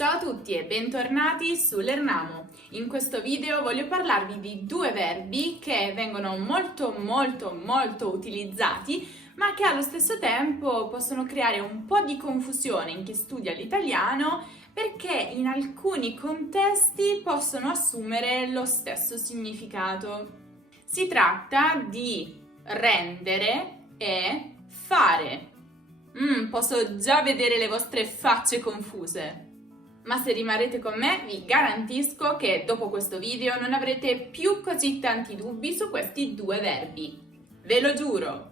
Ciao a tutti e bentornati su Lernamo. In questo video voglio parlarvi di due verbi che vengono molto utilizzati, ma che allo stesso tempo possono creare un po' di confusione in chi studia l'italiano perché in alcuni contesti possono assumere lo stesso significato. Si tratta di rendere e fare. Posso già vedere le vostre facce confuse. Ma se rimarrete con me, vi garantisco che dopo questo video non avrete più così tanti dubbi su questi due verbi. Ve lo giuro!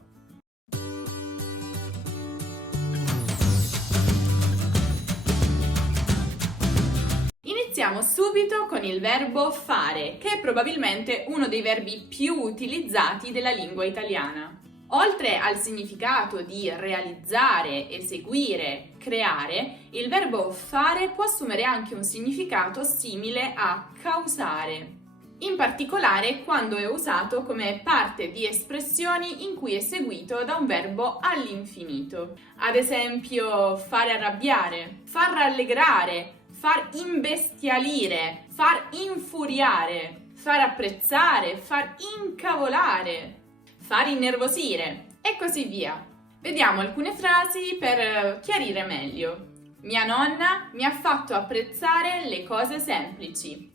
Iniziamo subito con il verbo fare, che è probabilmente uno dei verbi più utilizzati della lingua italiana. Oltre al significato di realizzare, eseguire, creare, il verbo fare può assumere anche un significato simile a causare. In particolare quando è usato come parte di espressioni in cui è seguito da un verbo all'infinito. Ad esempio, fare arrabbiare, far rallegrare, far imbestialire, far infuriare, far apprezzare, far incavolare, far innervosire e così via. Vediamo alcune frasi per chiarire meglio. Mia nonna mi ha fatto apprezzare le cose semplici.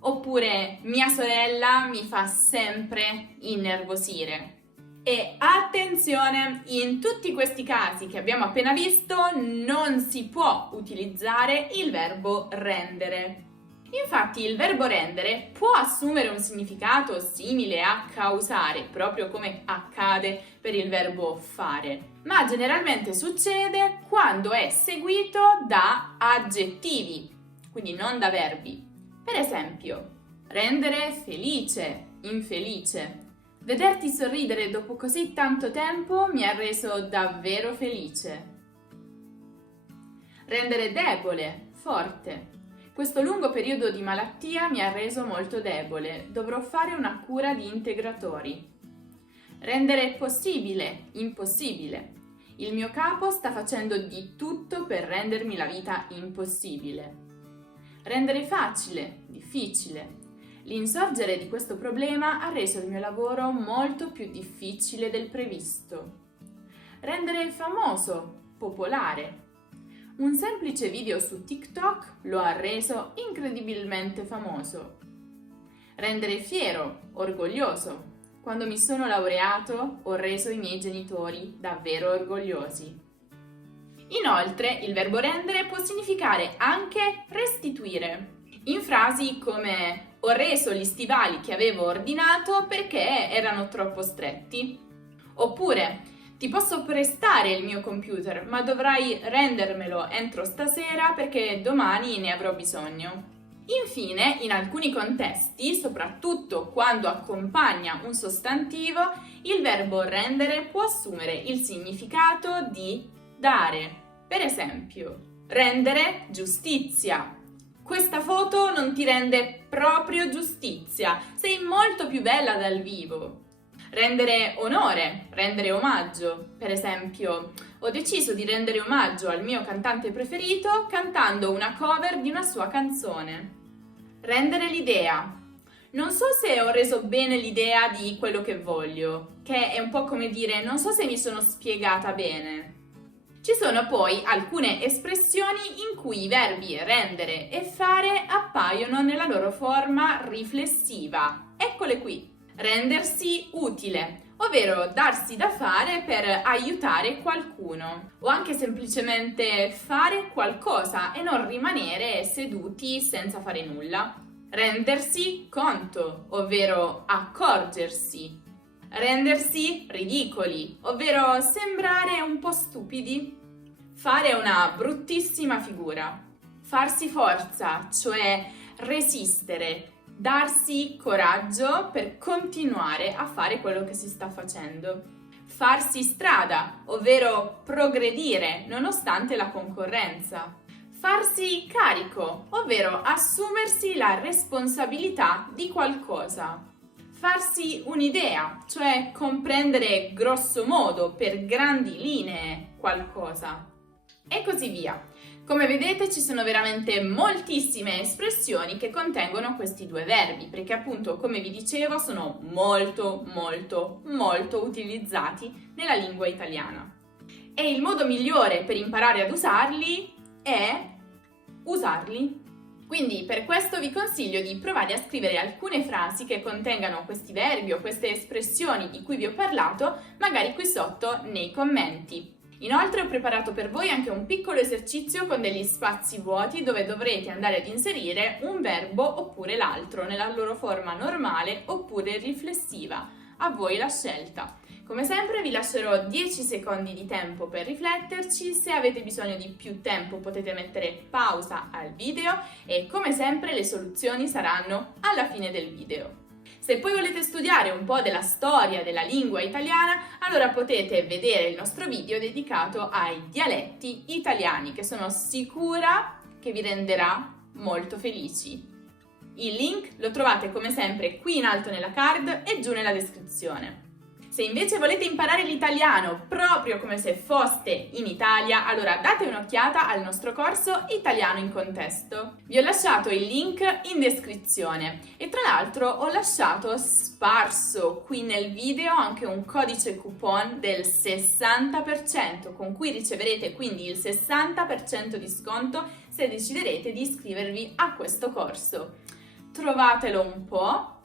Oppure mia sorella mi fa sempre innervosire. E attenzione, in tutti questi casi che abbiamo appena visto non si può utilizzare il verbo rendere. Infatti il verbo rendere può assumere un significato simile a causare, proprio come accade per il verbo fare, ma generalmente succede quando è seguito da aggettivi, quindi non da verbi. Per esempio, rendere felice, infelice. Vederti sorridere dopo così tanto tempo mi ha reso davvero felice. Rendere debole, forte. Questo lungo periodo di malattia mi ha reso molto debole, dovrò fare una cura di integratori. Rendere possibile, impossibile. Il mio capo sta facendo di tutto per rendermi la vita impossibile. Rendere facile, difficile. L'insorgere di questo problema ha reso il mio lavoro molto più difficile del previsto. Rendere famoso, popolare. Un semplice video su TikTok lo ha reso incredibilmente famoso. Rendere fiero, orgoglioso. Quando mi sono laureato ho reso i miei genitori davvero orgogliosi. Inoltre, il verbo rendere può significare anche restituire. In frasi come ho reso gli stivali che avevo ordinato perché erano troppo stretti. Oppure ti posso prestare il mio computer, ma dovrai rendermelo entro stasera perché domani ne avrò bisogno. Infine, in alcuni contesti, soprattutto quando accompagna un sostantivo, il verbo rendere può assumere il significato di dare. Per esempio, rendere giustizia. Questa foto non ti rende proprio giustizia, sei molto più bella dal vivo. Rendere onore, rendere omaggio. Per esempio, ho deciso di rendere omaggio al mio cantante preferito cantando una cover di una sua canzone. Rendere l'idea. Non so se ho reso bene l'idea di quello che voglio, che è un po' come dire non so se mi sono spiegata bene. Ci sono poi alcune espressioni in cui i verbi rendere e fare appaiono nella loro forma riflessiva. Eccole qui. Rendersi utile, ovvero darsi da fare per aiutare qualcuno, o anche semplicemente fare qualcosa e non rimanere seduti senza fare nulla. Rendersi conto, ovvero accorgersi. Rendersi ridicoli, ovvero sembrare un po' stupidi. Fare una bruttissima figura. Farsi forza, cioè resistere. Darsi coraggio per continuare a fare quello che si sta facendo. Farsi strada, ovvero progredire nonostante la concorrenza. Farsi carico, ovvero assumersi la responsabilità di qualcosa. Farsi un'idea, cioè comprendere grosso modo per grandi linee qualcosa. E così via. Come vedete ci sono veramente moltissime espressioni che contengono questi due verbi, perché appunto, come vi dicevo, sono molto utilizzati nella lingua italiana. E il modo migliore per imparare ad usarli è usarli. Quindi per questo vi consiglio di provare a scrivere alcune frasi che contengano questi verbi o queste espressioni di cui vi ho parlato, magari qui sotto nei commenti. Inoltre ho preparato per voi anche un piccolo esercizio con degli spazi vuoti dove dovrete andare ad inserire un verbo oppure l'altro nella loro forma normale oppure riflessiva. A voi la scelta. Come sempre vi lascerò 10 secondi di tempo per rifletterci, se avete bisogno di più tempo potete mettere pausa al video e come sempre le soluzioni saranno alla fine del video. Se poi volete studiare un po' della storia della lingua italiana, allora potete vedere il nostro video dedicato ai dialetti italiani, che sono sicura che vi renderà molto felici. Il link lo trovate come sempre qui in alto nella card e giù nella descrizione. Se invece volete imparare l'italiano proprio come se foste in Italia, allora date un'occhiata al nostro corso Italiano in Contesto. Vi ho lasciato il link in descrizione e tra l'altro ho lasciato sparso qui nel video anche un codice coupon del 60% con cui riceverete quindi il 60% di sconto se deciderete di iscrivervi a questo corso. Trovatelo un po'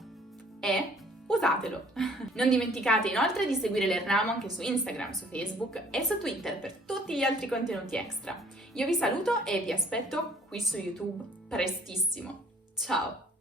e usatelo! Non dimenticate inoltre di seguire l'Ernamo anche su Instagram, su Facebook e su Twitter per tutti gli altri contenuti extra. Io vi saluto e vi aspetto qui su YouTube prestissimo. Ciao!